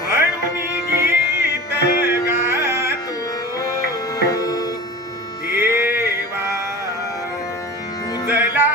म्हण मी गीत गातो देवा कुदला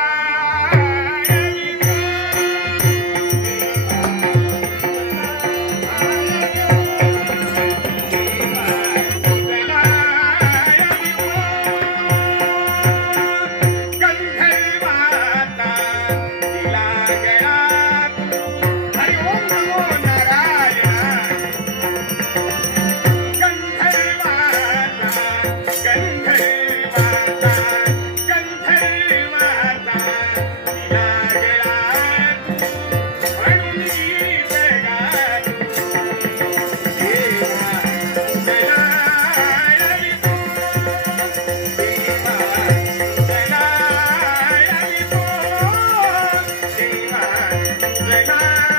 Krishna